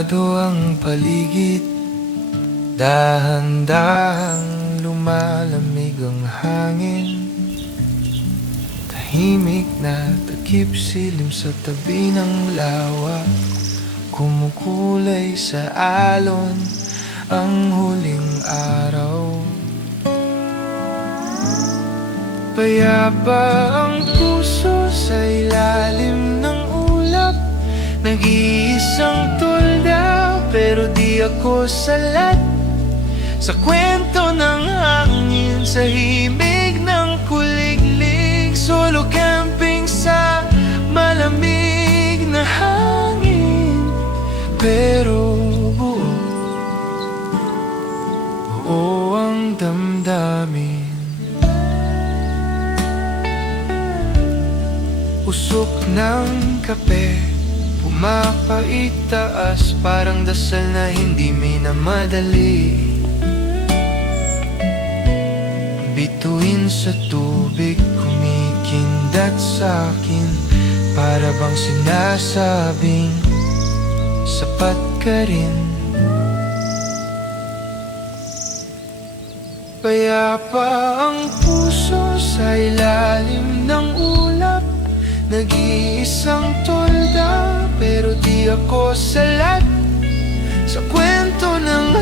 Kalmado ang paligid, dahan-dahang lumalamig ang hangin. Tahimik na takip silim sa tabi ng lawa, kumukulay sa alon ang huling araw. Payapa ang puso sa ilalim ng ulap, nag-iisang tolda pero di ako salat sa kwento ng hangin, sa himig ng kuliglig. Solo camping sa malamig na hangin, pero buo ang damdamin. Usok ng kape, pumapaitaas, parang dasal na hindi minamadali. Bituin sa tubig, kumikindat sa'kin, para bang sinasabing sapat ka rin. Payapa ang puso sa ilalim ng ulap, nag-iisang tolda pero di ako salat sa kwento ng